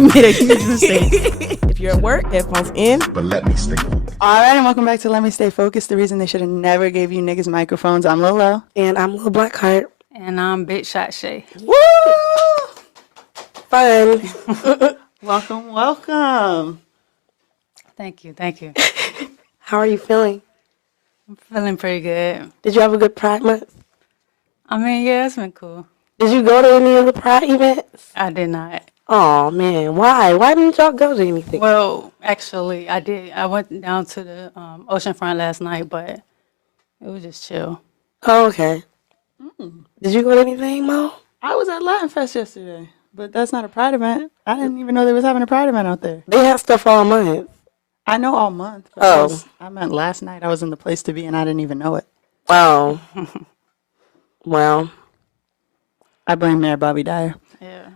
You made a huge mistake. If you're at work, headphones in. But let me stay focused. All right, and welcome back to Let Me Stay Focused. The reason they should have never gave you niggas microphones. I'm Lolo. And I'm Lil Blackheart. And I'm Big Shot Shae. Woo! Fun. Welcome. Thank you. How are you feeling? I'm feeling pretty good. Did you have a good Pride month? I mean, yeah, it's been cool. Did you go to any of the Pride events? I did not. Oh, man. Why? Why didn't y'all go to anything? Well, actually, I did. I went down to the oceanfront last night, but it was just chill. Oh, okay. Did you go to anything, Mo? I was at Latin Fest yesterday, but that's not a Pride event. I didn't even know they was having a Pride event out there. They have stuff all month. I know all month. But I meant last night I was in the place to be and I didn't even know it. Oh. Well. I blame Mayor Bobby Dyer. Yeah.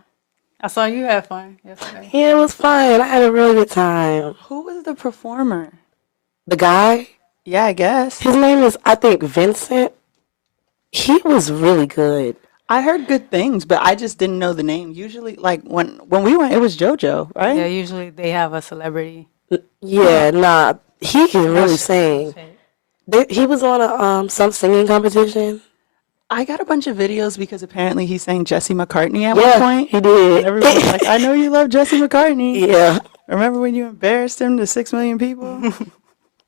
I saw you had fun yesterday. Yeah, it was fun. I had a really good time. Who was the performer? The guy? Yeah, I guess. His name is, I think, Vincent. He was really good. I heard good things, but I just didn't know the name. Usually, like, when we went, it was JoJo, right? Yeah, usually they have a celebrity. Yeah, nah. He can really sing. He was on some singing competition. I got a bunch of videos because apparently he sang Jesse McCartney at one point. He did. And everyone was like, I know you love Jesse McCartney. Yeah. Remember when you embarrassed him to 6 million people?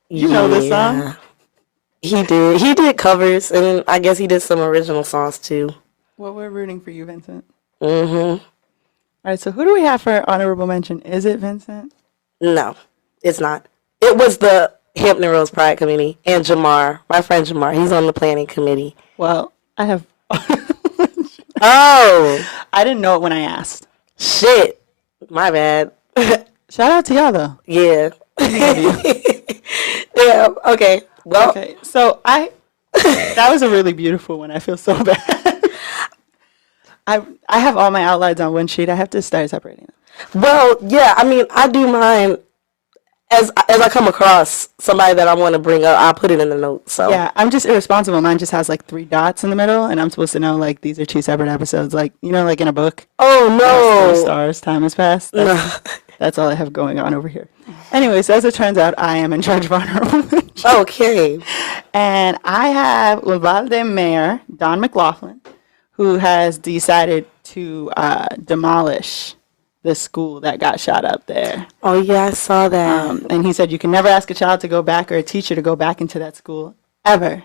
You know this song? He did. He did covers, and I guess he did some original songs too. Well, we're rooting for you, Vincent. Mm-hmm. All right, so who do we have for honorable mention? Is it Vincent? No, it's not. It was the Hampton Roads Pride Committee and Jamar, my friend Jamar. He's on the planning committee. Well, I have... Oh! I didn't know it when I asked. Shit. My bad. Shout out to y'all, though. Yeah. Yeah, okay. Well, Okay, so that was a really beautiful one. I feel so bad. I have all my outlines on one sheet. I have to start separating them. well, yeah, I mean, I do mine as I come across somebody that I want to bring up, I'll put it in the notes. So Yeah, I'm just irresponsible. Mine just has like 3 dots in the middle, and I'm supposed to know like these are 2 separate episodes. Like, you know, like in a book. Oh no. 4 stars, time has passed. That's all I have going on over here. Anyways, as it turns out, I am in charge of honorable mention. Okay. And I have Uvalde Mayor Don McLaughlin, who has decided to demolish the school that got shot up there. Oh yeah, I saw that. And he said you can never ask a child to go back or a teacher to go back into that school ever.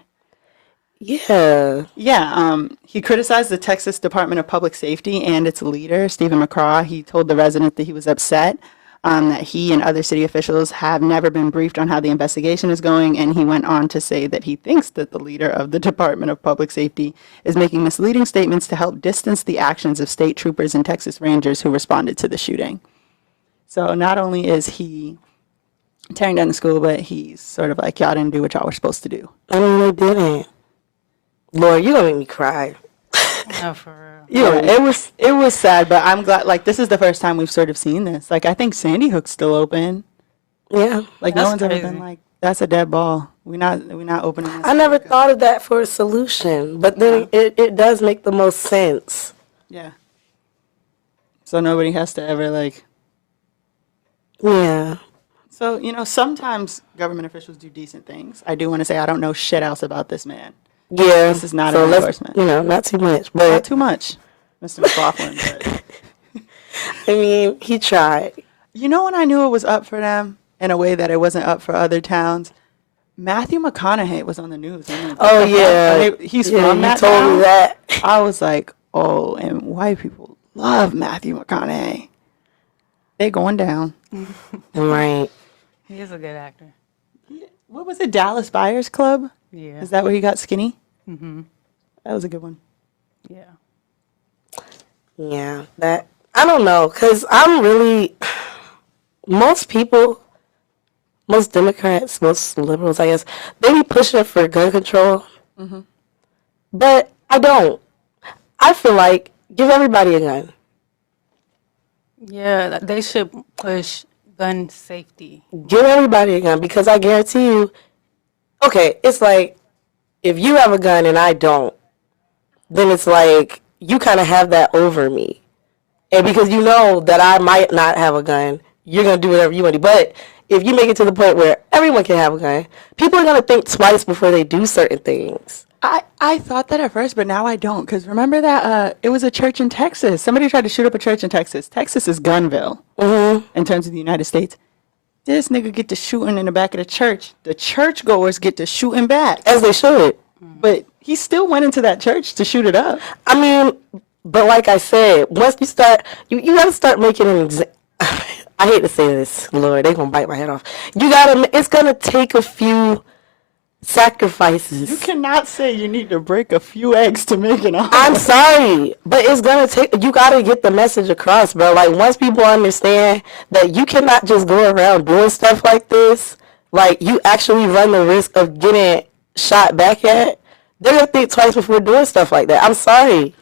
Yeah. Yeah, he criticized the Texas Department of Public Safety and its leader, Stephen McCraw. He told the resident that he was upset that he and other city officials have never been briefed on how the investigation is going, and he went on to say that he thinks that the leader of the Department of Public Safety is making misleading statements to help distance the actions of state troopers and Texas Rangers who responded to the shooting. So not only is he tearing down the school, but he's sort of like, y'all didn't do what y'all were supposed to do. I mean, they didn't. Lord, you gonna make me cry. No, for real. Yeah, it was sad, but I'm glad. Like, this is the first time we've sort of seen this. Like, I think Sandy Hook's still open. Yeah. Like, That's no one's ever crazy. been like, that's a dead ball. We're not opening this. I never thought of that for a solution, but then it does make the most sense. Yeah. So nobody has to ever like. Yeah. So, you know, sometimes government officials do decent things. I do want to say I don't know shit else about this man. Yeah. This is not so an let's, endorsement. not too much, Not but too much, Mr. McLaughlin. But I mean, he tried. you know when I knew it was up for them in a way that it wasn't up for other towns? Matthew McConaughey was on the news. Oh yeah. He's Yeah, from you that told town. me that. I was like, oh, and white people love Matthew McConaughey. They going down. Right. He is a good actor. What was it, Dallas Buyers Club? Yeah. Is that where he got skinny? Mm-hmm. That was a good one. Yeah. Yeah. That I don't know, cause I'm really most people, most Democrats, most liberals, I guess, they be pushing for gun control. Mm-hmm. But I don't. I feel like give everybody a gun. Yeah, they should push gun safety. Give everybody a gun because I guarantee you, okay, it's like if you have a gun and I don't, then it's like you kind of have that over me. And because you know that I might not have a gun, you're going to do whatever you want to do. But if you make it to the point where everyone can have a gun, people are going to think twice before they do certain things. I thought that at first, but now I don't. Because remember that it was a church in Texas. Somebody tried to shoot up a church in Texas. Texas is Gunville in terms of the United States. This nigga get to shooting in the back of the church. The churchgoers get to shooting back. As they should. But he still went into that church to shoot it up. I mean, but like I said, once you start, you got to start making an I hate to say this, Lord, they're going to bite my head off. It's going to take a few sacrifices. You cannot say you need to break a few eggs to make an omelet. I'm sorry, but it's going to take, you got to get the message across, bro. Like, once people understand that you cannot just go around doing stuff like this, like, you actually run the risk of getting shot back at, they're going to think twice before doing stuff like that. I'm sorry.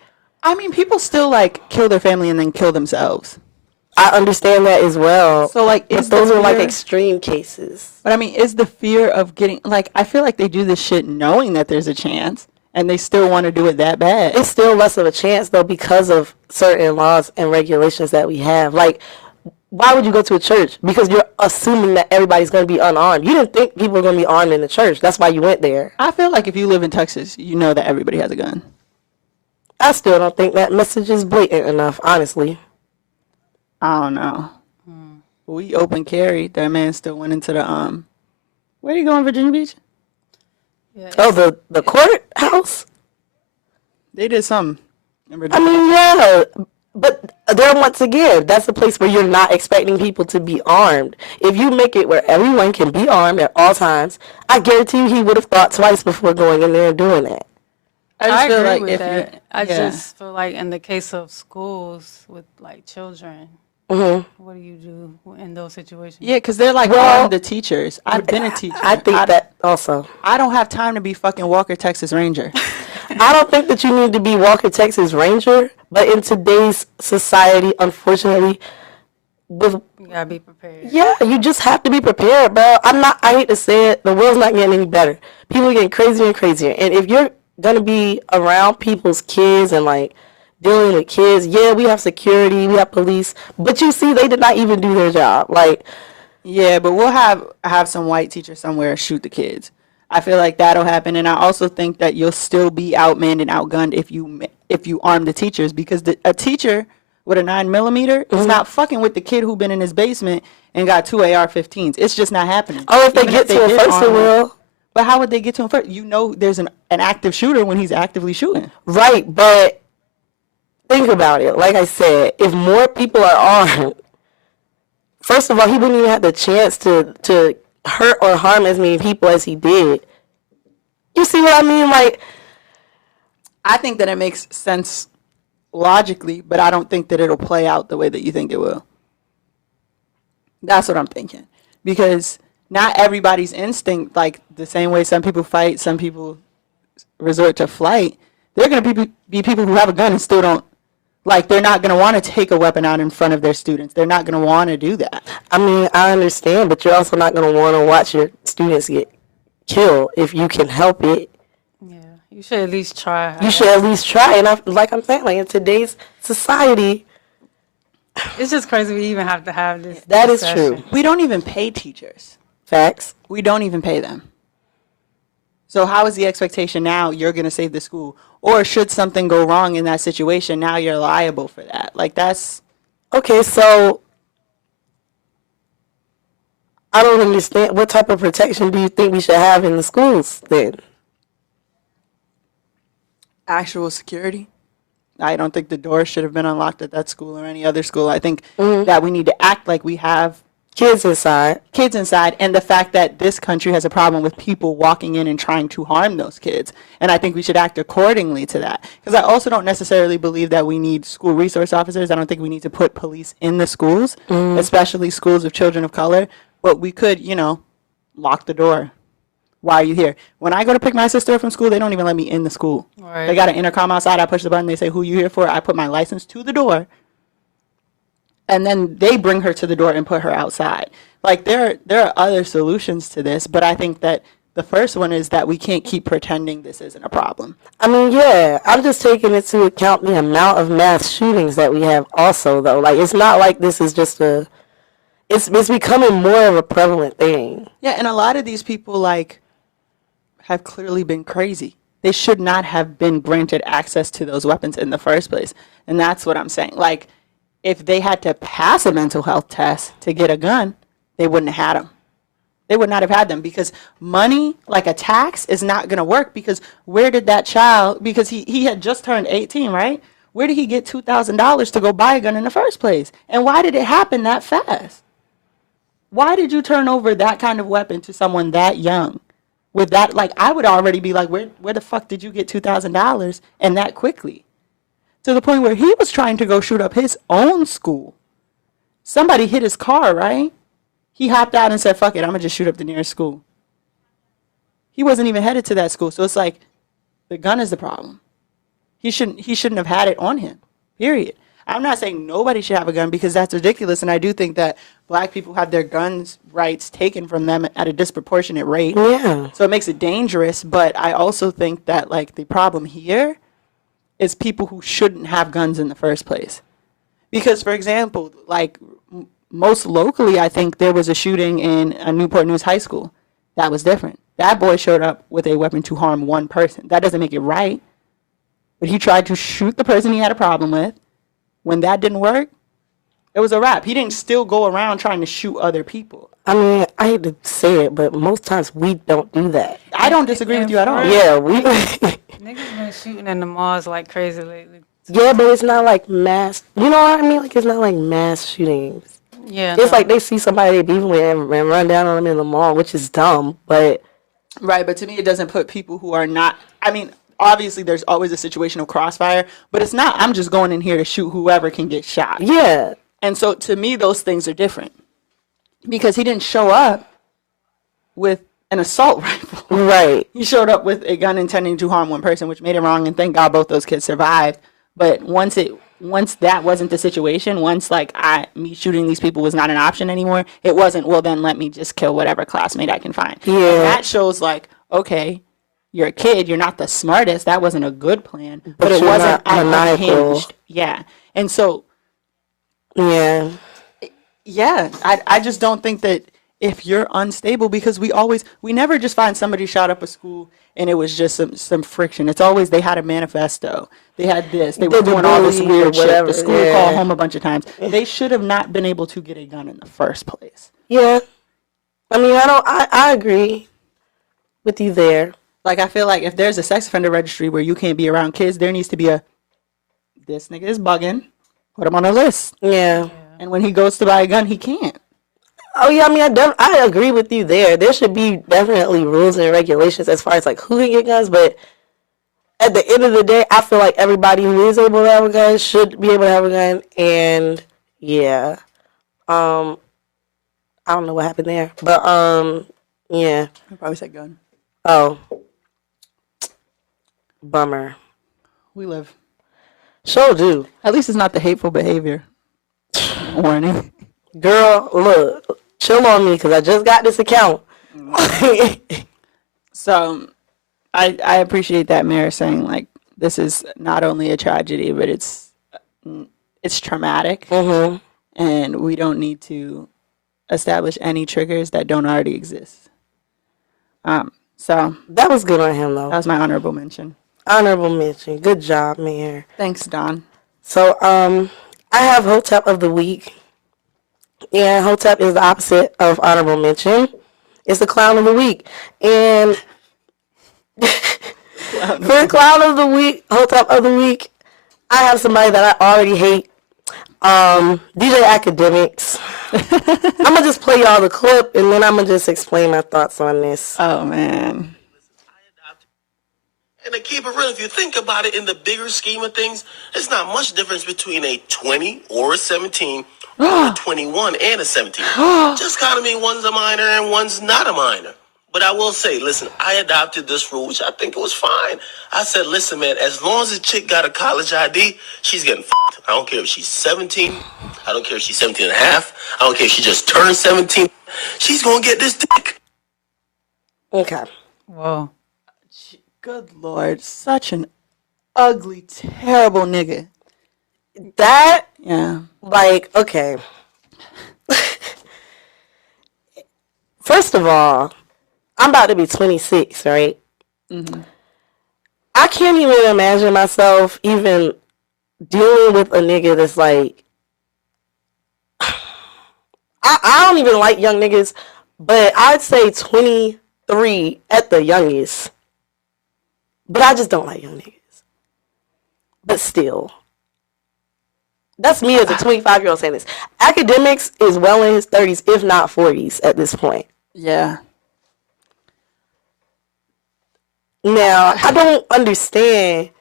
I mean, people still, like, kill their family and then kill themselves. I understand that as well. So, like, but those are, like, extreme cases. But, I mean, is the fear of getting, like, I feel like they do this shit knowing that there's a chance, and they still want to do it that bad. It's still less of a chance, though, because of certain laws and regulations that we have. Like, why would you go to a church? Because you're assuming that everybody's going to be unarmed. You didn't think people were going to be armed in the church. That's why you went there. I feel like if you live in Texas, you know that everybody has a gun. I still don't think that message is blatant enough, honestly. I don't know. We open carry. That man still went into the where you going, Virginia Beach? Yeah, Oh, the courthouse? They did something. In I Virginia. mean, yeah. But there, once again, that's a place where you're not expecting people to be armed. If you make it where everyone can be armed at all times, I guarantee you he would have thought twice before going in there and doing that. I feel agree like with if that. you, I yeah. just feel like in the case of schools with like children, Mm-hmm. what do you do in those situations? Yeah, because they're like Well, armed the teachers. I've been a teacher. I think that also. I don't have time to be fucking Walker, Texas Ranger. I don't think that you need to be Walker, Texas Ranger, but in today's society, unfortunately, with You gotta be prepared. yeah, you just have to be prepared, bro. I hate to say it, the world's not getting any better. People are getting crazier and crazier. And if you're gonna be around people's kids and like dealing with kids, yeah, we have security, we have police, but you see, they did not even do their job. Like, Yeah, but we'll have some white teacher somewhere shoot the kids. I feel like that'll happen, and I also think that you'll still be outmanned and outgunned if you arm the teachers, because a teacher with a 9mm is not fucking with the kid who been in his basement and got two AR-15s. It's just not happening. oh, if they Even get to him did first, arm they him. will. But how would they get to him first? You know, there's an active shooter when he's actively shooting. Right, but think about it. Like I said, if more people are armed, first of all, he wouldn't even have the chance to hurt or harm as many people as he did. You see what I mean? Like, I think that it makes sense logically, but I don't think that it'll play out the way that you think it will. That's what I'm thinking. Because not everybody's instinct, like the same way some people fight, some people resort to flight, they're going to be people who have a gun and still don't, like, they're not going to want to take a weapon out in front of their students. They're not going to want to do that. I mean, I understand, but you're also not going to want to watch your students get killed if you can help it. Yeah, you should at least try. You should at least try. And like I'm saying, like in today's society, It's just crazy we even have to have this. that is discussion. true. We don't even pay teachers. Facts. We don't even pay them. So how is the expectation now you're going to save the school? Or should something go wrong in that situation, now you're liable for that? Like, that's... Okay, so I don't understand. What type of protection do you think we should have in the schools then? actual security. I don't think the door should have been unlocked at that school or any other school. I think that we need to act like we have Kids inside. kids inside, and the fact that this country has a problem with people walking in and trying to harm those kids. And I think we should act accordingly to that. Because I also don't necessarily believe that we need school resource officers. I don't think we need to put police in the schools, especially schools of children of color. But we could, lock the door. Why are you here? When I go to pick my sister up from school, they don't even let me in the school. Right. They got an intercom outside. I push the button. They say, "Who you here for?" I put my license to the door. And then they bring her to the door and put her outside. Like, there are other solutions to this, but I think that The first one is that we can't keep pretending this isn't a problem. I mean, yeah, I'm just taking into account the amount of mass shootings that we have also, though. Like, it's not like this is just it's becoming more of a prevalent thing. Yeah, and a lot of these people, like, have clearly been crazy. They should not have been granted access to those weapons in the first place. And that's what I'm saying. Like, if they had to pass a mental health test to get a gun, they wouldn't have had them. They would not have had them because money, like a tax, is not going to work because where did that child, because he had just turned 18, right? Where did he get $2,000 to go buy a gun in the first place? And why did it happen that fast? Why did you turn over that kind of weapon to someone that young? With that, like, I would already be like, where the fuck did you get $2,000 and that quickly? To the point where he was trying to go shoot up his own school. Somebody hit his car, right? He hopped out and said, fuck it, I'm going to just shoot up the nearest school. He wasn't even headed to that school. So it's like, the gun is the problem. He shouldn't have had it on him, period. I'm not saying nobody should have a gun because that's ridiculous. And I do think that black people have their guns rights taken from them at a disproportionate rate. Yeah. So it makes it dangerous. But I also think that, like, the problem here is people who shouldn't have guns in the first place. Because, for example, like, most locally, I think there was a shooting in Newport News High School. That was different. That boy showed up with a weapon to harm one person. That doesn't make it right. But he tried to shoot the person he had a problem with. When that didn't work, it was a wrap. He didn't still go around trying to shoot other people. I mean, I hate to say it, but most times we don't do that. I don't disagree with you at all. Yeah, we. Niggas been shooting in the malls like crazy lately. Yeah, but it's not like mass. You know what I mean? Like, it's not like mass shootings. Yeah. It's like they see somebody they beefing with and run down on them in the mall, which is dumb. But Right, but to me, it doesn't put people who are not. I mean, obviously, there's always a situation of crossfire, but it's not. I'm just going in here to shoot whoever can get shot. yeah, And so, to me, those things are different because he didn't show up with an assault rifle. right. He showed up with a gun intending to harm one person, which made it wrong. And thank God both those kids survived. But once that wasn't the situation, once like me shooting these people was not an option anymore, it wasn't, well, then let me just kill whatever classmate I can find. Yeah. And that shows like, okay, you're a kid, you're not the smartest. That wasn't a good plan, but it you're wasn't not maniacal. unhinged. Yeah. And so, Yeah. yeah, I just don't think that if you're unstable, because we never just find somebody shot up a school and it was just some friction. It's always they had a manifesto. They had this. They were doing all this weird shit. The school called home a bunch of times. They should have not been able to get a gun in the first place. Yeah. I mean, I agree with you there. Like, I feel like if there's a sex offender registry where you can't be around kids, there needs to be this nigga is bugging, put him on a list. Yeah. And when he goes to buy a gun, he can't. Oh, yeah, I mean, I agree with you there. There should be definitely rules and regulations as far as, like, who can get guns, but at the end of the day, I feel like everybody who is able to have a gun should be able to have a gun, and, yeah. I don't know what happened there, but, yeah. I probably said gun. Oh. Bummer. We live. Sure do. At least it's not the hateful behavior. Warning. Girl, look, chill on me because I just got this account. So I appreciate that mayor saying, like, this is not only a tragedy, but it's traumatic. Mm-hmm. And we don't need to establish any triggers that don't already exist. So That was good on him, that though. was my honorable mention. Honorable mention. Good job, Mayor. Thanks, Don. So, I have Hotep of the Week. Yeah, Hotep is the opposite of honorable mention. It's the clown of the week. And for clown of the week, Hotep of the week, I have somebody that I already hate. DJ Academics. I'm going to just play y'all the clip and then I'm going to just explain my thoughts on this. Oh, man. And to keep it real, if you think about it in the bigger scheme of things, there's not much difference between a 20 or a 17 or a 21 and a 17. Just kind of mean one's a minor and one's not a minor. But I will say, listen, I adopted this rule, which I think it was fine. I said, listen, man, as long as a chick got a college ID, she's getting f***ed. I don't care if she's 17. I don't care if she's 17 and a half. I don't care if she just turned 17. She's going to get this dick. Okay. Whoa. Good Lord. Such an ugly, terrible nigga. That, Yeah. like, okay. First of all, I'm about to be 26, right? Mm-hmm. I can't even imagine myself even dealing with a nigga that's like, I don't even like young niggas, but I'd say 23 at the youngest. But I just don't like young niggas. But still, that's me as a 25-year-old saying this. Academics is well in his 30s, if not 40s at this point. Yeah. Now, I don't understand.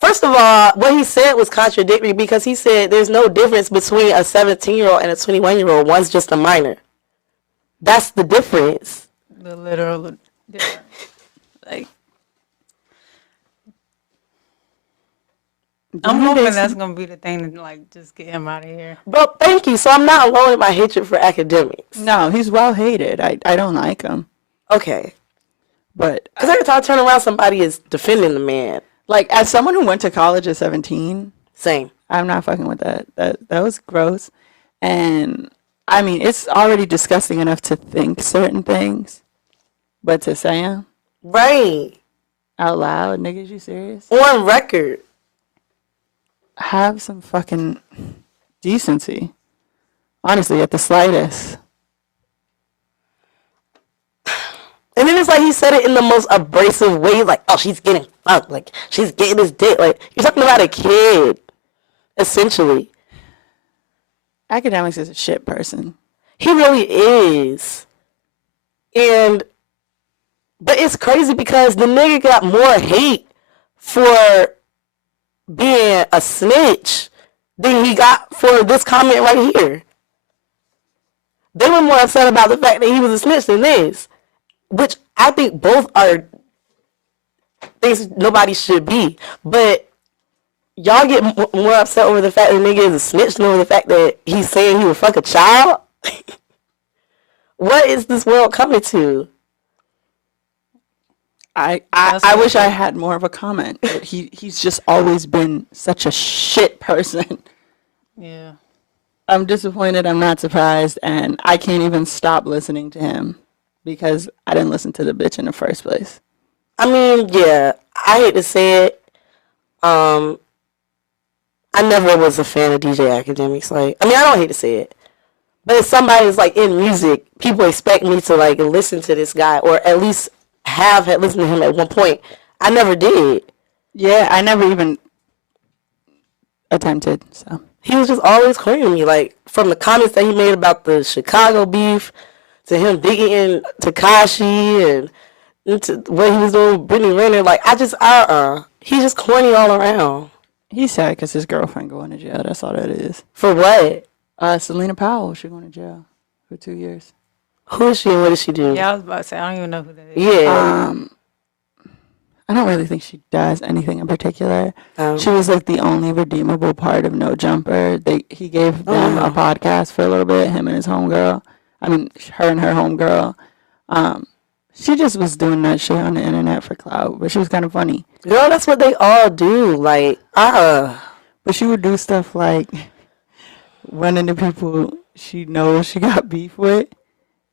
First of all, what he said was contradictory because he said there's no difference between a 17-year-old and a 21-year-old. One's just a minor. That's the difference. The literal difference. Like, I'm hoping that's gonna be the thing to like just get him out of here. But thank you. So I'm not alone in my hatred for academics. No, he's well hated. I don't like him. Okay. But Because every time I turn around, somebody is defending the man. like as someone who went to college at 17, Same. I'm not fucking with that. That was gross. And I mean, it's already disgusting enough to think certain things, but to say them Right. out loud, niggas, you serious? On record. Have some fucking decency. Honestly, at the slightest. And then it's like he said it in the most abrasive way, like, oh, she's getting fucked. Like, she's getting his dick. Like, you're talking about a kid, essentially. Academics is a shit person. He really is. But it's crazy because the nigga got more hate for being a snitch than he got for this comment right here. They were more upset about the fact that he was a snitch than this, which I think both are things nobody should be. But y'all get more upset over the fact that the nigga is a snitch than over the fact that he's saying he would fuck a child. What is this world coming to? I wish I had more of a comment, but he's just always been such a shit person. Yeah. I'm disappointed, I'm not surprised, and I can't even stop listening to him because I didn't listen to the bitch in the first place. I mean, yeah, I hate to say it. I never was a fan of DJ Academics. Like, I mean, I don't hate to say it, but if somebody's like in music, people expect me to like listen to this guy or at least have had listened to him at one point. I never did. Yeah, I never even attempted, so. He was just always corny to me. Like, from the comments that he made about the Chicago beef to him digging in Tekashi and into what he was doing with Brittany Renner. Like, he's just corny all around. He's sad because his girlfriend going to jail. That's all that is. For what? Selena Powell, she's going to jail for 2 years. Who is she and what does she do? Yeah, I was about to say, I don't even know who that is. Yeah. I don't really think she does anything in particular. She was like the only redeemable part of No Jumper. He gave them a podcast for a little bit, him and his homegirl. I mean, her and her homegirl. She just was doing that shit on the internet for clout, but she was kind of funny. Girl, that's what they all do. Like, But she would do stuff like run into people she knows she got beef with,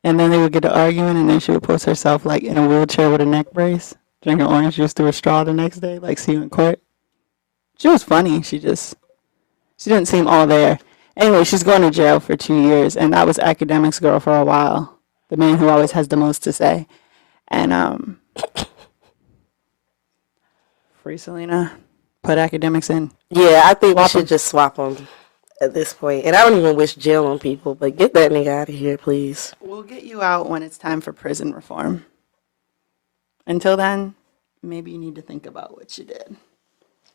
and then they would get to arguing, and then she would post herself like in a wheelchair with a neck brace, drinking orange juice through a straw the next day, like see you in court. She was funny. She didn't seem all there. Anyway, she's going to jail for 2 years, and that was Academics' girl for a while, the man who always has the most to say. And free Selena, put Academics in. yeah, I think we should just swap them at this point. And I don't even wish jail on people, but get that nigga out of here, please. We'll get you out when it's time for prison reform. Until then, maybe you need to think about what you did.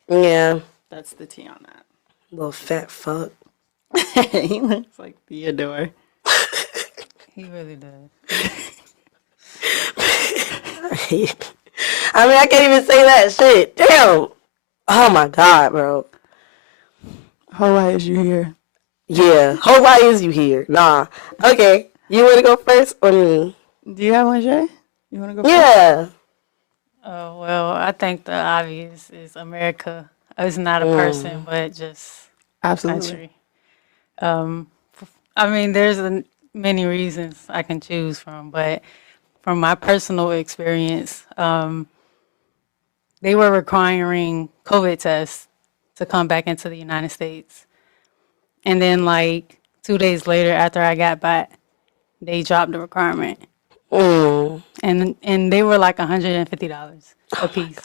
Yeah. That's the tea on that. Little fat fuck. He looks like Theodore. He really does. I mean, I can't even say that shit. Damn. Oh my God, bro. Why is you here? Yeah. Why is you here? Nah. Okay. You want to go first or me? Do you have one, Shay? You want to go? Yeah. Oh, well, I think the obvious is America. It's not a person, but just Absolutely. country. I mean, there's many reasons I can choose from, but from my personal experience, they were requiring COVID tests to come back into the United States. And then, like, 2 days later, after I got back, they dropped the requirement. And they were like $150 a piece.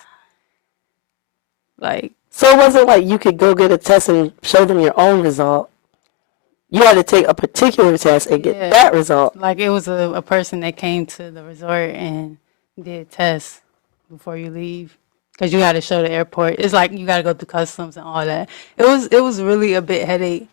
Like, So it wasn't like you could go get a test and show them your own result. You had to take a particular test and get that result. like it was a person that came to the resort and did tests before you leave. Because you had to show the airport. It's like you got to go through customs and all that. It was really a bit headache.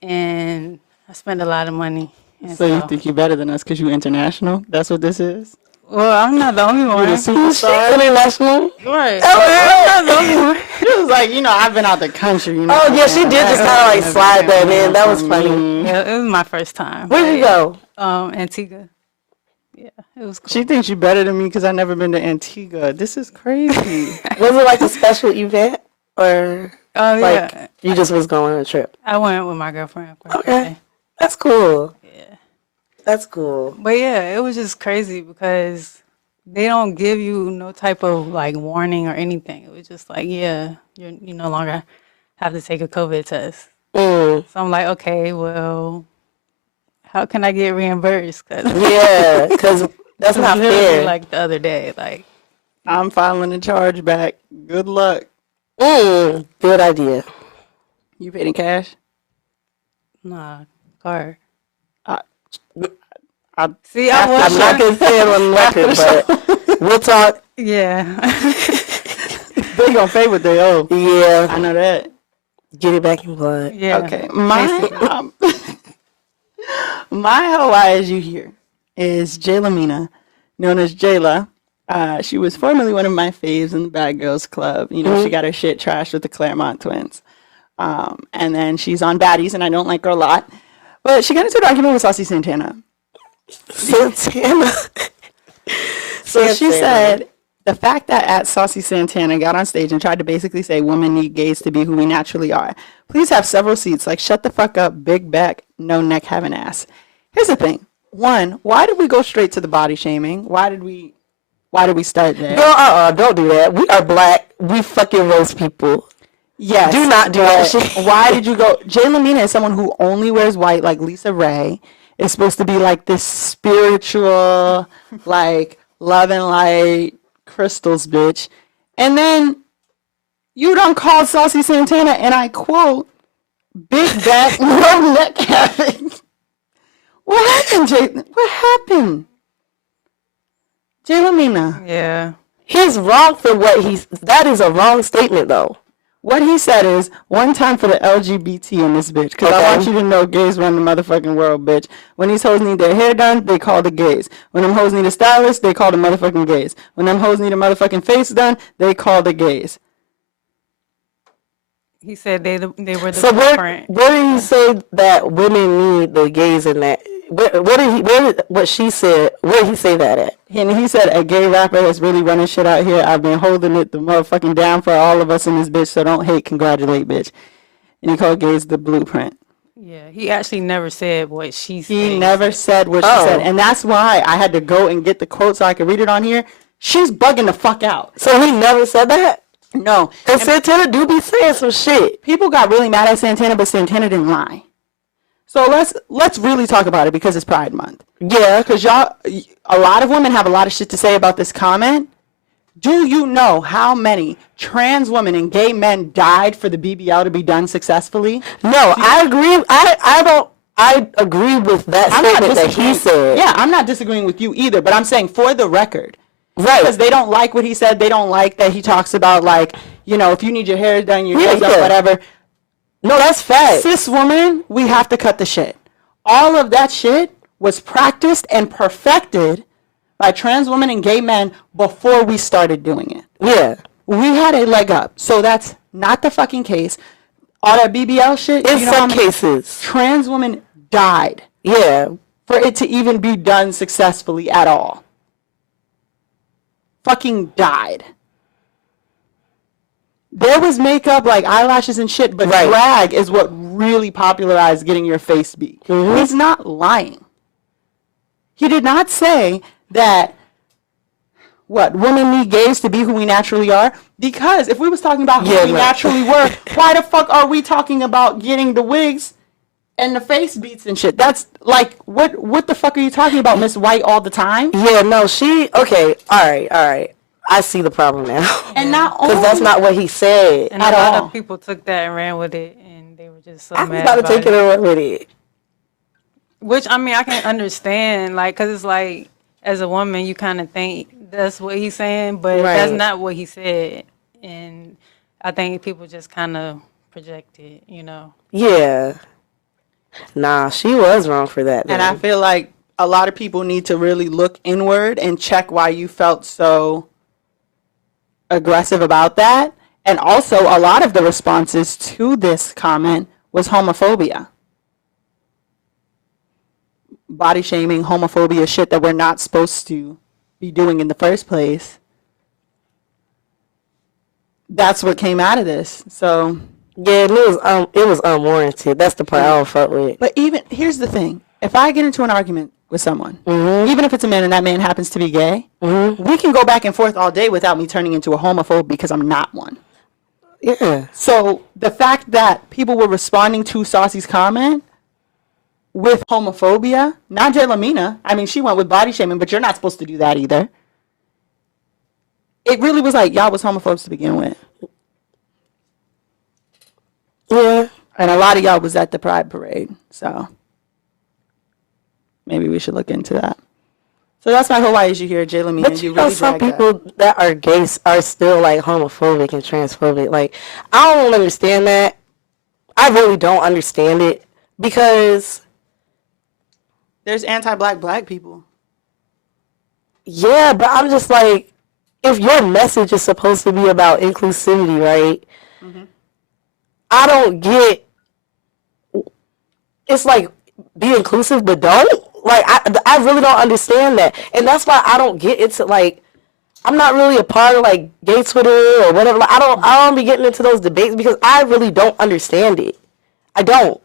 And I spent a lot of money. And So you think you're better than us because you're international? That's what this is? well, I'm not the only one. She's international. Right. I'm not the only one. She was like, I've been out the country. Oh, yeah, she did just kind of like slide that in. That was funny. Yeah, it was my first time. Where'd you go? Antigua. Yeah, it was cool. She thinks you're better than me because I've never been to Antigua. This is crazy. Was it like a special event? Or Oh, like yeah. you just was going on a trip? I went with my girlfriend. For her Okay. birthday. That's cool. Yeah. That's cool. But yeah, it was just crazy because they don't give you no type of like warning or anything. It was just like, yeah, you no longer have to take a COVID test. So I'm like, okay, well, how can I get reimbursed? 'Cause Yeah, because that's not literally, fair. like the other day, like I'm filing a charge back. Good luck. Good idea. You paid in cash? nah, card. I See, I was I'm not going to say it on record, but we'll talk. yeah. They gonna pay what they owe. Yeah, I know that. get it back in blood. Yeah. Okay. My how why is you here is Jayla Mina, known as Jayla. She was formerly one of my faves in the Bad Girls Club. She got her shit trashed with the Claremont twins. And then she's on Baddies, and I don't like her a lot. But she got into an argument with Saucy Santana. Santana. So she said the fact that at Saucy Santana got on stage and tried to basically say women need gays to be who we naturally are. Please have several seats. Like, shut the fuck up, big back, no neck, have an ass. Here's the thing. One, why did we go straight to the body shaming? Why did we start there? No, don't do that. We are black. We fucking roast people. Yes. Do not do that shit. Why did you go? Jayla Mina is someone who only wears white, like Lisa Ray. Is supposed to be like this spiritual, like love and light crystals bitch. And then you don't call Saucy Santana, and I quote, big back, no neck having. What happened, Jay? What happened? Jayla Mina. Yeah. He's wrong for what that is a wrong statement, though. What he said is, one time for the LGBT in this bitch, because I want you to know gays run the motherfucking world, bitch. When these hoes need their hair done, they call the gays. When them hoes need a stylist, they call the motherfucking gays. When them hoes need a motherfucking face done, they call the gays. He said they were the So blueprint. where did he say that women need the gays in that? What she said, where did he say that at? And he said, a gay rapper that's really running shit out here. I've been holding it the motherfucking down for all of us in this bitch, so don't hate, congratulate, bitch. And he called gays the blueprint. Yeah, he actually never said what she said. He never said what she said. And that's why I had to go and get the quote so I could read it on here. She's bugging the fuck out. So he never said that? No. Because Santana do be saying some shit. People got really mad at Santana, but Santana didn't lie. So let's really talk about it because it's Pride Month. Yeah. Because a lot of women have a lot of shit to say about this comment. Do you know how many trans women and gay men died for the BBL to be done successfully? No, I agree. I agree with that statement that he said. Yeah, I'm not disagreeing with you either, but I'm saying for the record. Right. Because they don't like what he said. They don't like that he talks about, like, if you need your hair done, your nails done, whatever. No, that's fact. Cis woman, we have to cut the shit. All of that shit was practiced and perfected by trans women and gay men before we started doing it. Yeah. We had a leg up. So that's not the fucking case. All that BBL shit. In some cases. Trans women died. Yeah. For it to even be done successfully at all. fucking died. There was makeup, like eyelashes and shit, but Right. drag is what really popularized getting your face beat. He's not lying. He did not say that, women need gays to be who we naturally are? Because if we was talking about who we naturally were, why the fuck are we talking about getting the wigs and the face beats and shit? That's like, what the fuck are you talking about, Miss White, all the time? Yeah, no, okay, all right. I see the problem now. And not Because only that's not what he said And at a lot all. of people took that and ran with it, and they were just so I was mad about to about take it and run with it. Which, I mean, I can understand, like, because it's like, as a woman, you kind of think that's what he's saying, but that's Right. not what he said. And I think people just kind of projected, you know. Yeah. Nah, she was wrong for that. And I feel like a lot of people need to really look inward and check why you felt so aggressive about that. And also, a lot of the responses to this comment was homophobia. Body shaming, homophobia, shit that we're not supposed to be doing in the first place. That's what came out of this. So, yeah, it was unwarranted. That's the part I don't fuck with. but even, here's the thing. If I get into an argument with someone, even if it's a man and that man happens to be gay, we can go back and forth all day without me turning into a homophobe because I'm not one. Yeah. So the fact that people were responding to Saucy's comment with homophobia, not Lamina. I mean, she went with body shaming, but you're not supposed to do that either. It really was like, y'all was homophobes to begin with. Yeah. And a lot of y'all was at the Pride Parade. So maybe we should look into that. So that's my whole why issue here, Lamina. But you know, some people that are gay are still like homophobic and transphobic. Like, I don't understand that. I really don't understand it because there's anti-black people. Yeah, but I'm just like, if your message is supposed to be about inclusivity, right? I don't get. It's like, be inclusive, but don't. Like, I really don't understand that, and that's why I don't get into, like, I'm not really a part of like gay Twitter or whatever. Like, I don't be getting into those debates because I really don't understand it. I don't.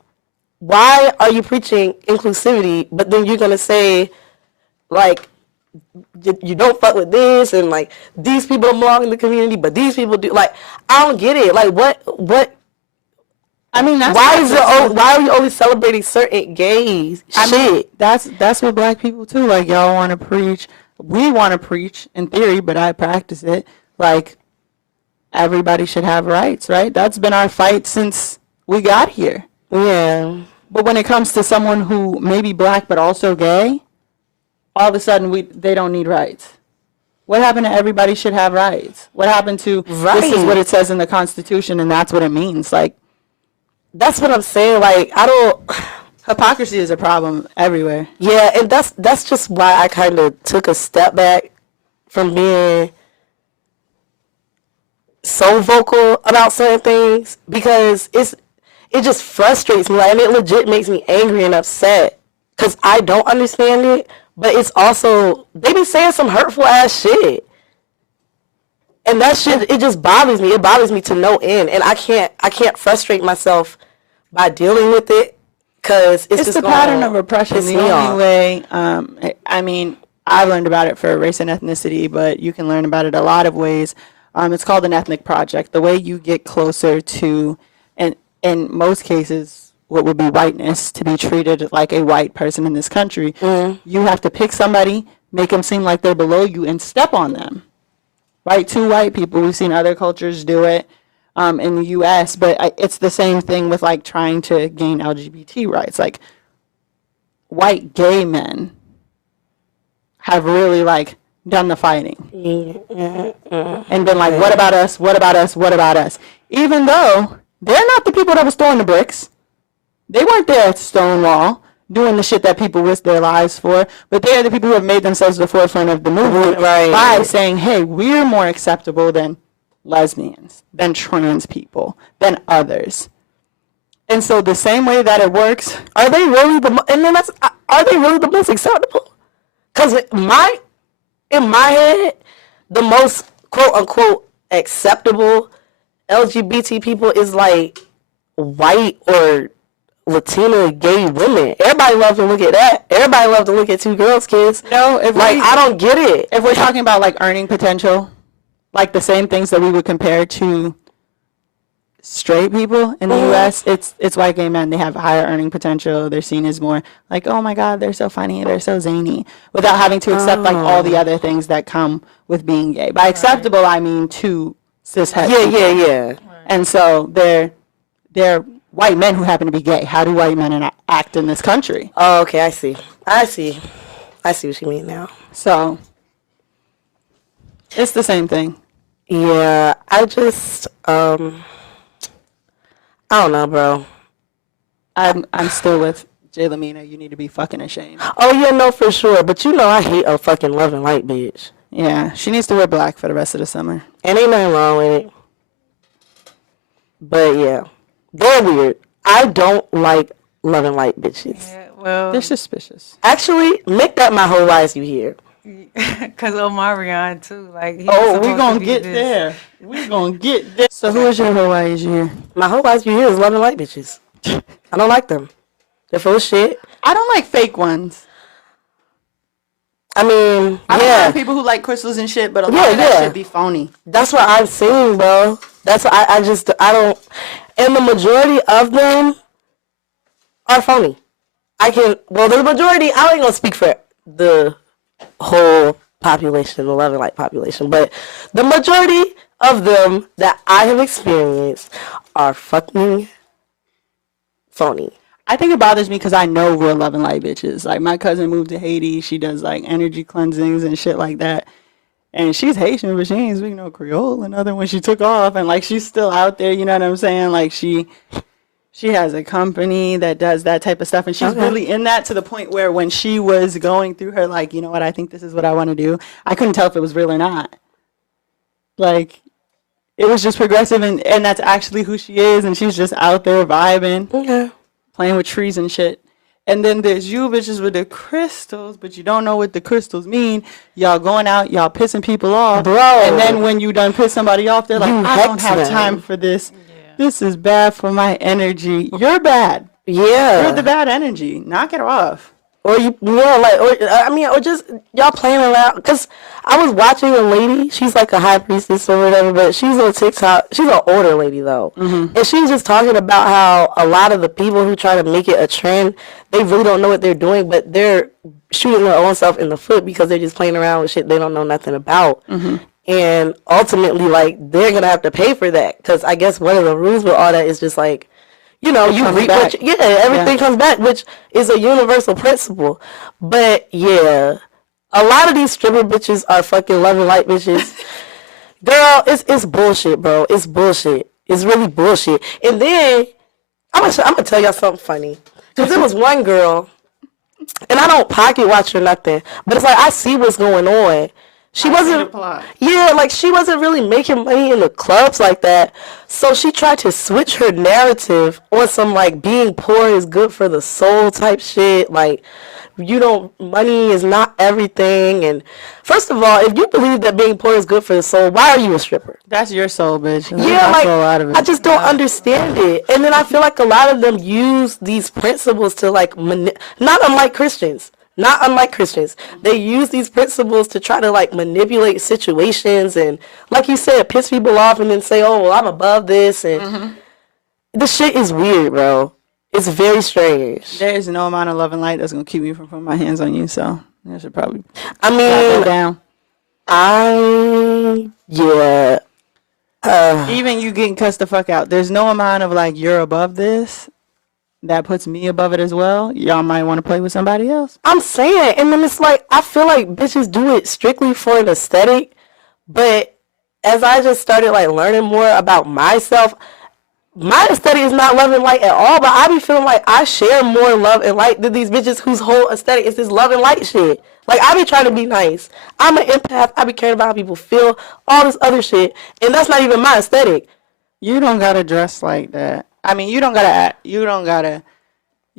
Why are you preaching inclusivity, but then you're gonna say, like, you don't fuck with this, and like these people don't belong in the community, but these people do. Like, I don't get it. Like, what? I mean, that's why are you only celebrating certain gays? That's what black people too. Like, y'all want to preach. We want to preach in theory, but I practice it. Like, everybody should have rights, right? That's been our fight since we got here. Yeah. But when it comes to someone who may be black but also gay, all of a sudden they don't need rights. What happened to everybody should have rights? What happened to this is what it says in the Constitution and that's what it means? Like, that's what I'm saying. Like, I don't. Hypocrisy is a problem everywhere. Yeah, and that's just why I kind of took a step back from being so vocal about certain things, because it just frustrates me. Like, and it legit makes me angry and upset because I don't understand it. But it's also, they be saying some hurtful ass shit. And that shit, it just bothers me. It bothers me to no end. And I can't frustrate myself by dealing with it, because it's just the pattern of oppression. The only way, I mean, I learned about it for race and ethnicity, but you can learn about it a lot of ways. It's called an ethnic project. The way you get closer to, and in most cases, what would be whiteness, to be treated like a white person in this country, you have to pick somebody, make them seem like they're below you, and step on them. Right? Two white people. We've seen other cultures do it in the U.S., but it's the same thing with like trying to gain LGBT rights. Like, white gay men have really like done the fighting and been like, what about us? What about us? What about us? Even though they're not the people that was throwing the bricks. They weren't there at Stonewall doing the shit that people risked their lives for, but they're the people who have made themselves the forefront of the movement by saying, hey, we're more acceptable than lesbians, than trans people, than others. And so the same way that it works, are they really the most acceptable? Because in my head, the most quote unquote acceptable LGBT people is like white or Latina gay women. Everybody loves to look at that. Everybody loves to look at two girls kiss. No, if like I don't get it. If we're talking about like earning potential, like the same things that we would compare to straight people in the U.S., it's white gay men. They have higher earning potential. They're seen as more like, oh my God, they're so funny, they're so zany, without having to accept like all the other things that come with being gay. By acceptable, I mean to cishet. Yeah. And so they're white men who happen to be gay. How do white men act in this country? Oh, okay, I see what you mean now. So it's the same thing. Yeah, I just I don't know, bro. I'm still with Jay Lamina. You need to be fucking ashamed. Oh yeah, no, for sure. But you know I hate a fucking love and light bitch. Yeah, she needs to wear black for the rest of the summer. And ain't nothing wrong with it. But yeah, they're weird. I don't like love and light bitches. Yeah, well, They're suspicious. Actually, make that my whole why is you here. because Omarion too, like. Oh, we gonna get there. We gonna get there. So who is your Hawaii year? My whole why is you here is love and light bitches. I don't like them. They're full of shit. I don't like fake ones. I mean, I don't yeah. mind people who like crystals and shit, but a lot of that shit be phony. That's what I'm saying, bro. That's what I don't. And the majority of them are phony. The majority, I ain't gonna speak for the whole population, the love and light population, but the majority of them that I have experienced are fucking phony. I think it bothers me because I know real love and light bitches. Like my cousin moved to Haiti. She does like energy cleansings and shit like that. And she's Haitian, but she ain't speaking no Creole. Another when she took off, and like she's still out there. You know what I'm saying? Like she has a company that does that type of stuff, and she's really in that to the point where when she was going through her, like, you know what, I think this is what I want to do. I couldn't tell if it was real or not. Like, it was just progressive, and that's actually who she is, and she's just out there vibing, playing with trees and shit. And then there's you bitches with the crystals, but you don't know what the crystals mean. Y'all going out, y'all pissing people off. Bro. And then when you done piss somebody off, they're like, I don't have time for this. This is bad for my energy. You're bad. Yeah. You're the bad energy. Knock it off. Or or just y'all playing around. Cause I was watching a lady. She's like a high priestess or whatever, but she's on TikTok. She's an older lady though, and she's just talking about how a lot of the people who try to make it a trend, they really don't know what they're doing, but they're shooting their own self in the foot because they're just playing around with shit they don't know nothing about. And ultimately, like, they're gonna have to pay for that. Cause I guess one of the rules with all that is just like, you know, you reap what everything comes back, which is a universal principle. But yeah, a lot of these stripper bitches are fucking love and light bitches. Girl, it's bullshit, bro. It's bullshit. It's really bullshit. And then I'm gonna tell y'all something funny. Cause there was one girl, and I don't pocket watch or nothing, but it's like I see what's going on. She wasn't really making money in the clubs like that. So she tried to switch her narrative on some like being poor is good for the soul type shit. Like, money is not everything. And first of all, if you believe that being poor is good for the soul, why are you a stripper? That's your soul, bitch. Yeah, like, I just don't understand it. And then I feel like a lot of them use these principles to like, not unlike Christians. They use these principles to try to like manipulate situations and, like you said, piss people off and then say, oh, well, I'm above this. And the shit is weird, bro. It's very strange. There is no amount of love and light that's going to keep me from putting my hands on you. So I should probably down. Even you getting cussed the fuck out. There's no amount of like, you're above this. That puts me above it as well. Y'all might want to play with somebody else. I'm saying, and then it's like, I feel like bitches do it strictly for an aesthetic, but as I just started like learning more about myself, my aesthetic is not love and light at all, but I be feeling like I share more love and light than these bitches whose whole aesthetic is this love and light shit. Like, I be trying to be nice. I'm an empath. I be caring about how people feel, all this other shit, and that's not even my aesthetic. You don't gotta dress like that. I mean, you don't gotta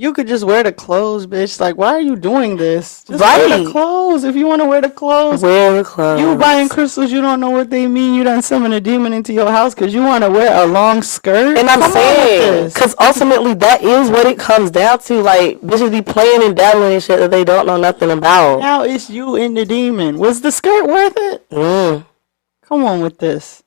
You could just wear the clothes, bitch. Like, why are you doing this? Just wear the Right. clothes if you want to wear the clothes. Wear the clothes. You buying crystals, you don't know what they mean. You done summon a demon into your house because you want to wear a long skirt. And I'm Come on with saying, this. because ultimately that is what it comes down to. Like, bitches be playing and dabbling and shit that they don't know nothing about. Now it's you and the demon. Was the skirt worth it? Come on with this.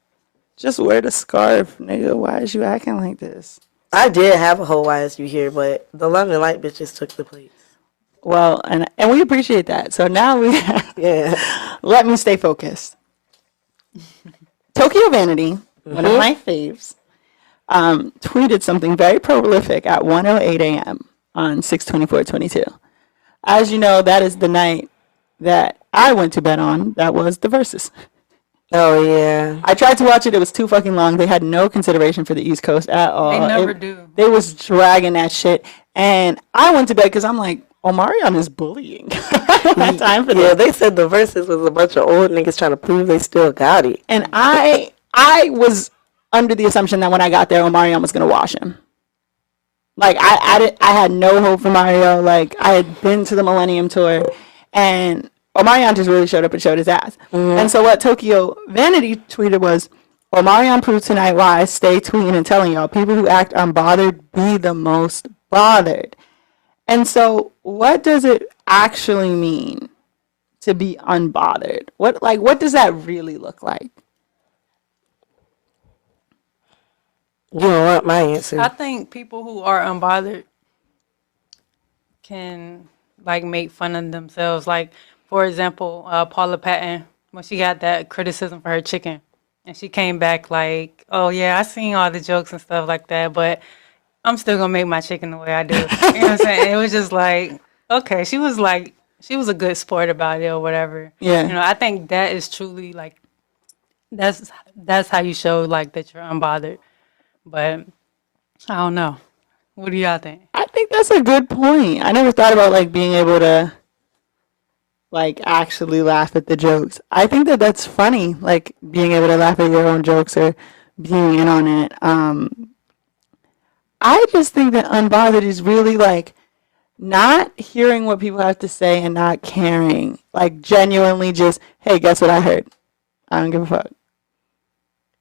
Just wear the scarf, nigga. Why is you acting like this? I did have a whole YSU here, but the London Light bitches took the place. Well, and we appreciate that. So now we Yeah. let me stay focused. Tokyo Vanity, one of my faves, tweeted something very prolific at 1:08 a.m. on 6/24/22. As you know, that is the night that I went to bed on. That was the Versus. Oh, yeah. I tried to watch it. It was too fucking long. They had no consideration for the East Coast at all. They never do. They was dragging that shit. And I went to bed because I'm like, Omarion is bullying. I don't have time for this. Yeah, they said the Versus was a bunch of old niggas trying to prove they still got it. And I was under the assumption that when I got there, Omarion was going to wash him. Like, I had no hope for Mario. Like, I had been to the Millennium Tour, and Omarion just really showed up and showed his ass. And so what Tokyo Vanity tweeted was, Omarion proved tonight why I stay tweeting and telling y'all, people who act unbothered be the most bothered. And so what does it actually mean to be unbothered? What does that really look like? You don't want my answer. I think people who are unbothered can like make fun of themselves. Like, for example, Paula Patton, when she got that criticism for her chicken, and she came back like, "Oh yeah, I seen all the jokes and stuff like that, but I'm still gonna make my chicken the way I do." You know what I'm saying? It was just like, okay, she was a good sport about it or whatever. Yeah. You know, I think that is truly like that's how you show like that you're unbothered. But I don't know. What do y'all think? I think that's a good point. I never thought about like being able to like actually laugh at the jokes. I think that that's funny, like being able to laugh at your own jokes or being in on it. I just think that unbothered is really like not hearing what people have to say and not caring. Like genuinely just, hey, guess what I heard? I don't give a fuck.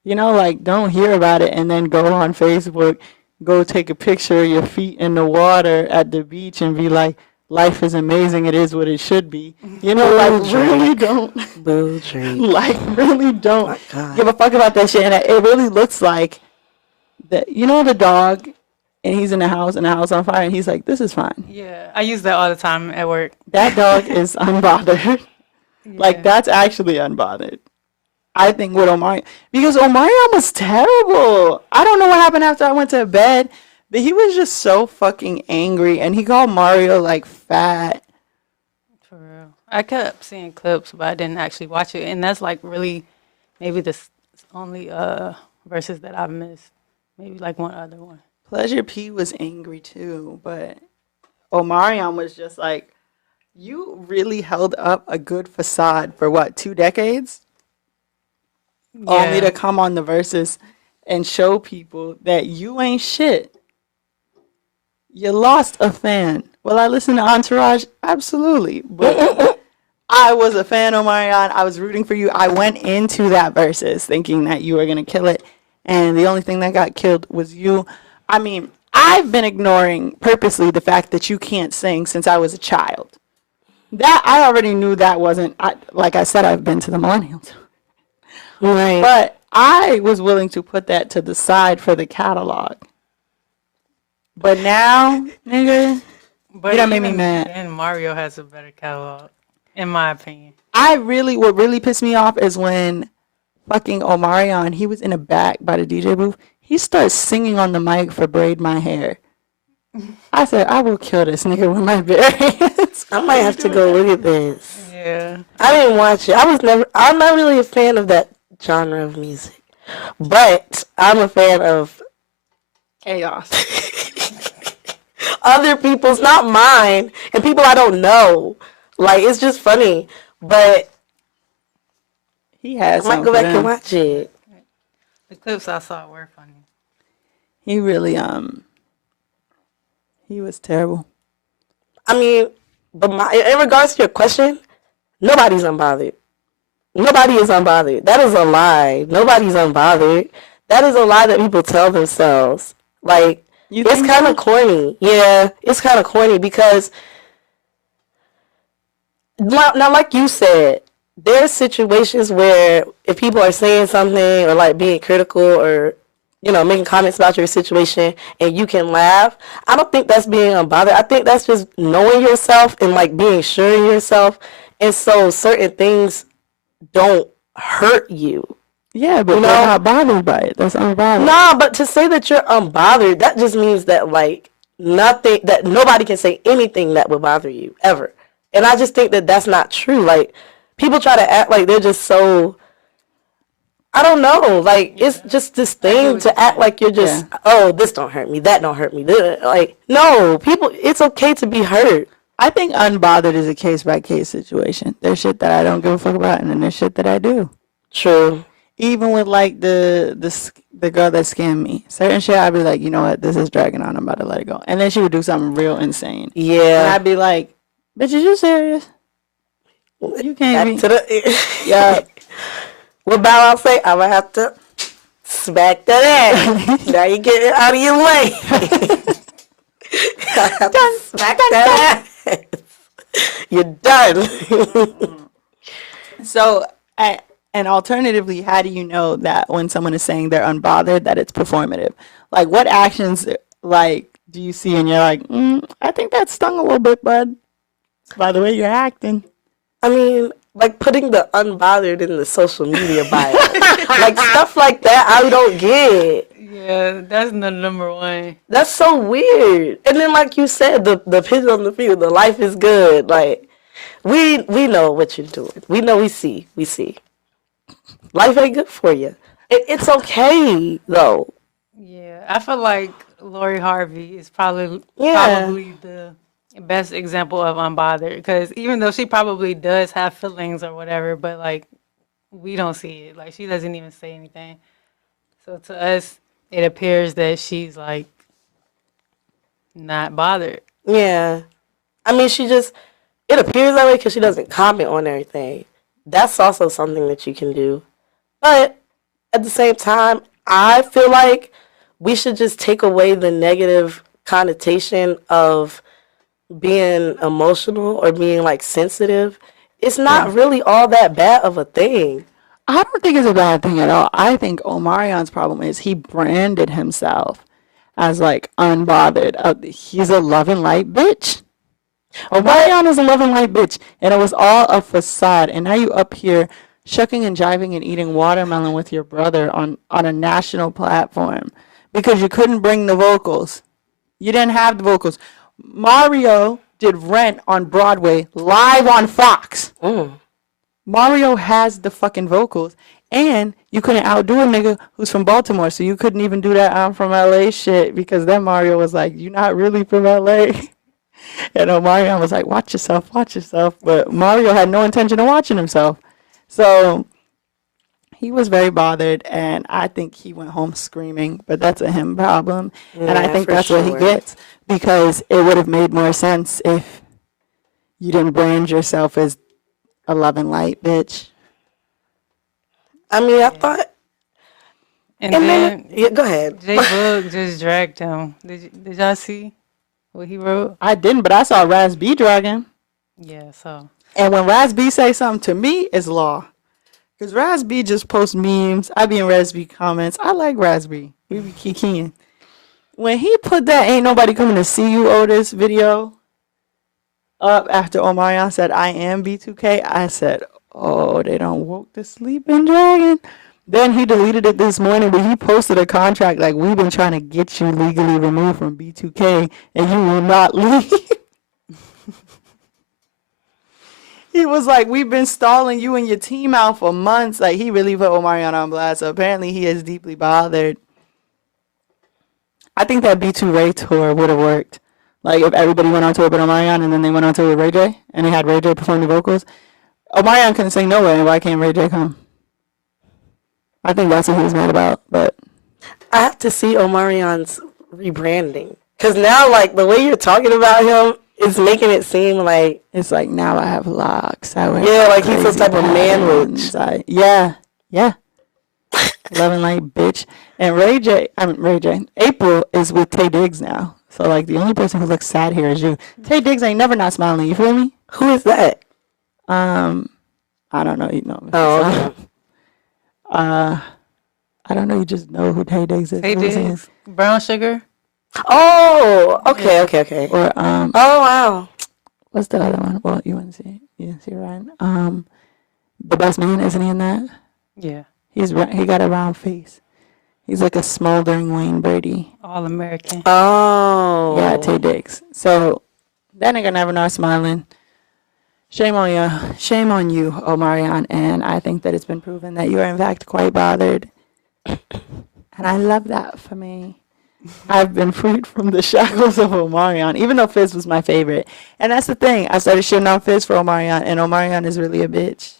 You know, like don't hear about it and then go on Facebook, go take a picture of your feet in the water at the beach and be like, life is amazing. It is what it should be. You know, like really don't, Boo drink. like really don't My God. give a fuck about that shit. And it really looks like that. You know, the dog, and he's in the house and the house on fire, and he's like, "This is fine." Yeah, I use that all the time at work. That dog is unbothered. Like that's actually unbothered. I think with Omarion, because Omarion was terrible. I don't know what happened after I went to bed, but he was just so fucking angry, and he called Mario like fat. For real. I kept seeing clips, but I didn't actually watch it. And that's like really maybe the only verses that I've missed. Maybe like one other one. Pleasure P was angry too, but Omarion was just like, you really held up a good facade for what, 2 decades? Only Yeah. to come on the verses and show people that you ain't shit. You lost a fan. Will I listen to Entourage? Absolutely. But I was a fan of Omarion. I was rooting for you. I went into that verses thinking that you were going to kill it. And the only thing that got killed was you. I mean, I've been ignoring purposely the fact that you can't sing since I was a child. That I already knew that wasn't, like I said, I've been to the millennials. Right. But I was willing to put that to the side for the catalog. But now, nigga, But you done made me even mad. then, Mario has a better catalog, in my opinion. What really pissed me off is when fucking Omarion, he was in the back by the DJ booth. He starts singing on the mic for Braid My Hair. I said, I will kill this nigga with my bare hands. I might have to go look at this. Yeah. I didn't watch it. I'm not really a fan of that genre of music. But I'm a fan of Chaos. other people's, not mine, and people I don't know. Like, it's just funny. But He has I might go back and watch it. The clips I saw were funny. He really He was terrible. I mean, but in regards to your question, nobody's unbothered. Nobody is unbothered. That is a lie. Nobody's unbothered. That is a lie that people tell themselves. Like, You it's think kind so? of corny. Yeah, it's kind of corny because now, like you said, there's situations where if people are saying something or like being critical or making comments about your situation and you can laugh, I don't think that's being unbothered. I think that's just knowing yourself and like being sure in yourself, and so certain things don't hurt you. Yeah, but You they're know? not bothered by it. That's unbothered. Nah, but to say that you're unbothered, that just means that like nothing, that nobody can say anything that would bother you ever. And I just think that that's not true. Like, people try to act like they're just so, I don't know, like it's just this thing to act like you're just, oh, this don't hurt me, that don't hurt me. Like, no, people, it's okay to be hurt. I think unbothered is a case by case situation. There's shit that I don't give a fuck about, and then there's shit that I do. True. Even with like the girl that scammed me, certain shit I'd be like, you know what, this is dragging on. I'm about to let it go, and then she would do something real insane. Yeah. And I'd be like, bitch, is you serious? You can't be. Yeah. What Bow Wow say? I'm gonna have to smack that ass. Now you get it out of your way. I have to smack that ass. You're done. So, and alternatively, how do you know that when someone is saying they're unbothered, that it's performative? Like, what actions, like, do you see and you're like, I think that stung a little bit, bud, by the way you're acting? I mean, like putting the unbothered in the social media bio. Like, stuff like that, I don't get. Yeah, that's the number one. That's so weird. And then, like you said, the picture on the field, the life is good. Like, we know what you're doing. We know, we see. Life ain't good for you. It's okay, though. Yeah, I feel like Lori Harvey is probably the best example of unbothered, because even though she probably does have feelings or whatever, but like we don't see it. Like, she doesn't even say anything. So to us, it appears that she's like not bothered. Yeah. I mean, it appears that way because she doesn't comment on everything. That's also something that you can do. But at the same time, I feel like we should just take away the negative connotation of being emotional or being like sensitive. It's not really all that bad of a thing. I don't think it's a bad thing at all. I think Omarion's problem is he branded himself as like unbothered. He's a love and light bitch. Omarion is a love and light bitch, and it was all a facade. And now you up here shucking and jiving and eating watermelon with your brother on a national platform because you couldn't bring the vocals. You didn't have the vocals. Mario did Rent on Broadway live on Fox. Mario has the fucking vocals, and you couldn't outdo a nigga who's from Baltimore, so you couldn't even do that I'm from LA shit because then Mario was like, you're not really from LA. And Mario was like, watch yourself. But Mario had no intention of watching himself. So he was very bothered, and I think he went home screaming, but that's a him problem. And I think that's what he gets, because it would have made more sense if you didn't brand yourself as a love and light bitch. I mean, I thought. And then Go ahead. J Boog just dragged him. Did y'all see what he wrote? I didn't, but I saw Raz B dragging. Yeah, so. And when Raz B say something to me, it's law. Because Raz B just posts memes. I be in Raz B comments. I like Raz B. We be kikiing. When he put that "Ain't Nobody Coming to See You, Otis" video up after Omarion said, I am B2K, I said, oh, they don't woke the sleeping dragon. Then he deleted it this morning, but he posted a contract like, we've been trying to get you legally removed from B2K, and you will not leave. He was like, we've been stalling you and your team out for months. Like, he really put Omarion on blast. So apparently he is deeply bothered. I think that B2 Ray tour would have worked. Like, if everybody went on tour with Omarion and then they went on tour with Ray J and they had Ray J perform the vocals, Omarion couldn't sing nowhere, and why can't Ray J come? I think that's what he was mad about. But I have to see Omarion's rebranding, Because now, like, the way you're talking about him is making it seem like... It's like, now I have locks. I wear Yeah, like he's some crazy type of man patterns. roach. Yeah. Loving like bitch. And April is with Tay Diggs now. So, like, the only person who looks sad here is you. Tay Diggs ain't never not smiling. You feel me? Who is that? I don't know. You know. Oh, okay. I don't know. You just know who Tay Diggs is. Tay What was his- Diggs, Brown Sugar. Oh, okay. Or Oh, wow. what's the other one? Well, you didn't see it, right? The Best Man, isn't he in that? Yeah. He got a round face. He's like a smoldering Wayne Brady. All American. Oh. Yeah, Tay Diggs. So that nigga never not smiling. Shame on you. Shame on you, Omarion. And I think that it's been proven that you are in fact quite bothered. And I love that for me. I've been freed from the shackles of Omarion, even though Fizz was my favorite. And that's the thing. I started shitting on Fizz for Omarion, and Omarion is really a bitch.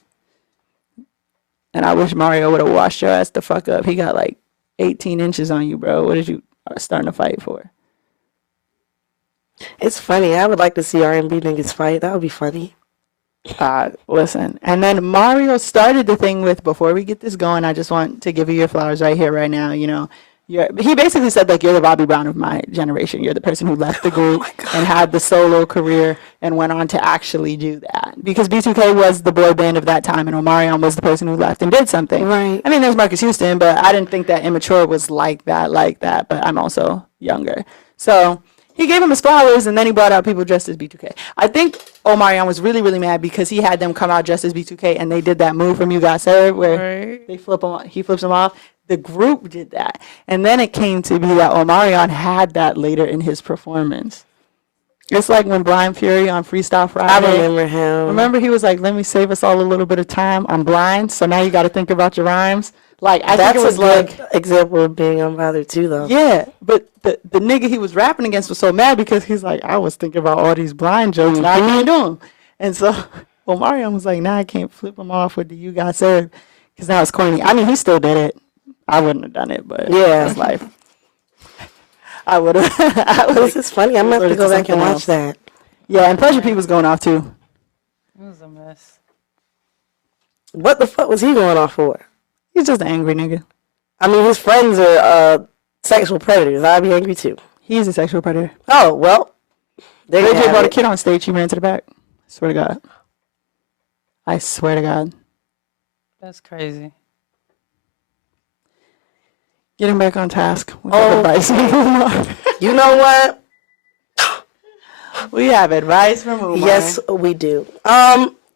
And I wish Mario would have washed your ass the fuck up. He got like 18 inches on you, bro. What did you starting to fight for? It's funny. I would like to see R&B niggas fight. That would be funny. Listen. And then Mario started the thing with, before we get this going, I just want to give you your flowers right here, right now. You know, he basically said, like, you're the Bobby Brown of my generation. You're the person who left the group and had the solo career and went on to actually do that. Because B2K was the boy band of that time, and Omarion was the person who left and did something. Right. I mean, there's Marcus Houston, but I didn't think that Immature was like that. But I'm also younger. So he gave him his flowers, and then he brought out people dressed as B2K. I think Omarion was really, really mad because he had them come out dressed as B2K, and they did that move from You Got Served where he flips them off. The group did that. And then it came to be that Omarion had that later in his performance. It's like when Blind Fury on Freestyle Friday. I remember him. Remember he was like, let me save us all a little bit of time. I'm blind, so now you got to think about your rhymes. Like, I think it was a good like example of being unbothered too, though. yeah, but the nigga he was rapping against was so mad because he's like, I was thinking about all these blind jokes, now I can't do them. And so Omarion was like, now I can't flip him off with the You Got Served because now it's corny. I mean, he still did it. I wouldn't have done it, but yeah, that's life. I would have. This is funny. I'm going to have to go back and watch that. Yeah, and Pleasure P was going off too. It was a mess. What the fuck was he going off for? He's just an angry nigga. I mean, his friends are sexual predators. I'd be angry too. He's a sexual predator. Oh, well. There you AJ have brought a it. kid on stage. He ran to the back. Swear to God. I swear to God. That's crazy. Getting back on task. We Oh, have advice from Umar. You know what? We have advice from Umar. Yes, we do.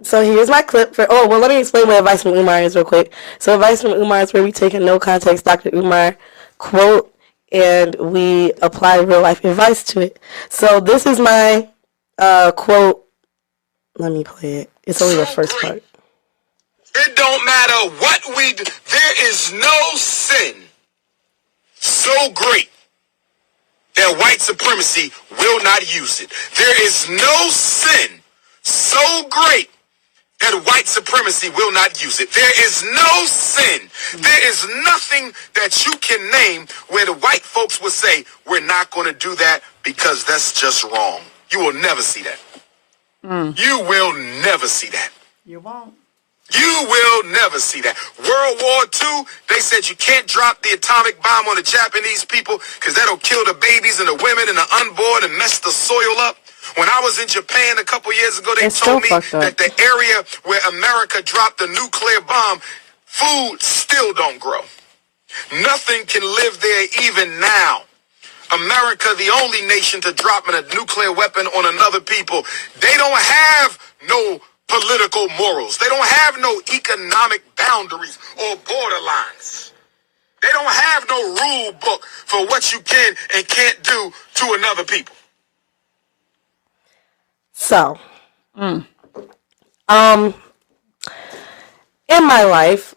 So here's my clip for. Oh, well, let me explain what advice from Umar is real quick. So advice from Umar is where we take a no context Dr. Umar quote and we apply real life advice to it. So this is my quote. Let me play it. It's only the first part. It don't matter what we do. There is no sin so great that white supremacy will not use it. There is no sin so great that white supremacy will not use it. There is no sin. There is nothing that you can name where the white folks will say, we're not going to do that because that's just wrong. You will never see that. You will never see that. You won't. You will never see that. World War II, they said you can't drop the atomic bomb on the Japanese people because that'll kill the babies and the women and the unborn and mess the soil up. When I was in Japan a couple years ago, they It's told so me fucked up. that the area where America dropped the nuclear bomb, food still don't grow. Nothing can live there even now. America, the only nation to drop a nuclear weapon on another people, they don't have no political morals. They don't have no economic boundaries or borderlines. They don't have no rule book for what you can and can't do to another people. So, in my life,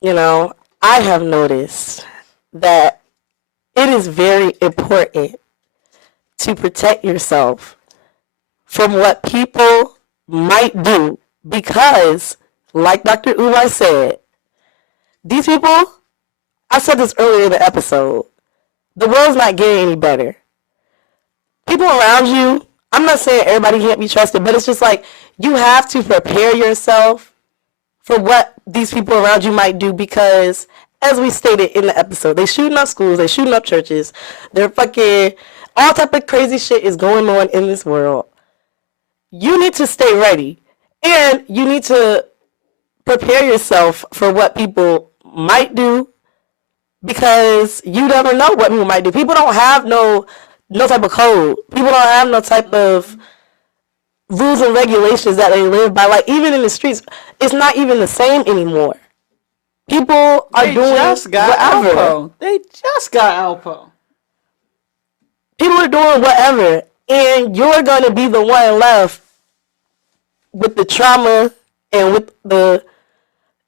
you know, I have noticed that it is very important to protect yourself from what people might do because, like Dr. Umar said, these people, I said this earlier in the episode, the world's not getting any better. people around you, I'm not saying everybody can't be trusted, but it's just like you have to prepare yourself for what these people around you might do because, as we stated in the episode, they shooting up schools, they shooting up churches, they're fucking, all type of crazy shit is going on in this world. You need to stay ready, and you need to prepare yourself for what people might do because you never know what people might do. People don't have no type of code. People don't have no type of rules and regulations that they live by. Like, even in the streets, it's not even the same anymore. People are They doing just got whatever. Alpo. They just got Alpo. People are doing whatever, and you're going to be the one left with the trauma and with the...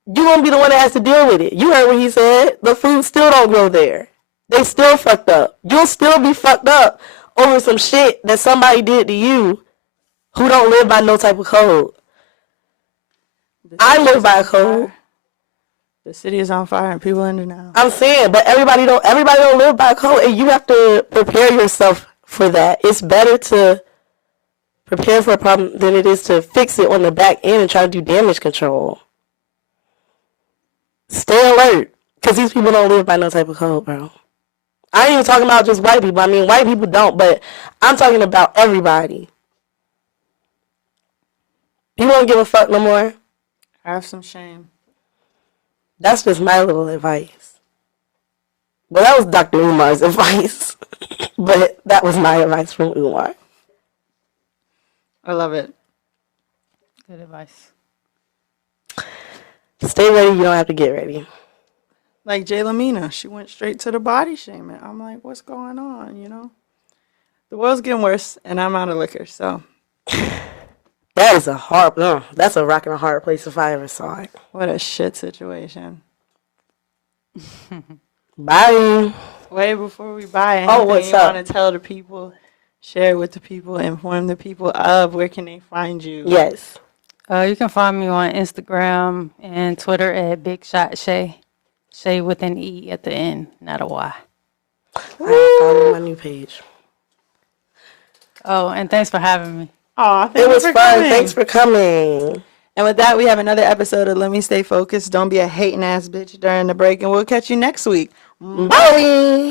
You're going to be the one that has to deal with it. You heard what he said. The food still don't grow there. They still fucked up. You'll still be fucked up over some shit that somebody did to you who don't live by no type of code. I live by a code. The city is on fire and people in denial. I'm saying, but everybody don't live by a code, and you have to prepare yourself for that. It's better to prepare for a problem than it is to fix it on the back end and try to do damage control. Stay alert, because these people don't live by no type of code, bro. I ain't even talking about just white people. I mean, white people don't, but I'm talking about everybody. You don't give a fuck no more? Have some shame. That's just my little advice. Well, that was Dr. Umar's advice, but that was my advice from Umar. I love it. Good advice. Stay ready, you don't have to get ready. Like Jay Lamina, she went straight to the body shaming. I'm like, what's going on, you know? The world's getting worse, and I'm out of liquor, so. That is a hard, that's a rock and a hard place if I ever saw it. What a shit situation. Bye. Way before we buy anything, Oh, what's you up? want to tell the people, share with the people, inform the people of where can they find you? Yes. You can find me on Instagram and Twitter at Big Shot Shae. Shae with an E at the end, not a Y. I follow my new page. Oh, and thanks for having me. Aw, It was for fun. coming. Thanks for coming. And with that, we have another episode of Let Me Stay Focused. Don't be a hating ass bitch during the break, and we'll catch you next week. Bye.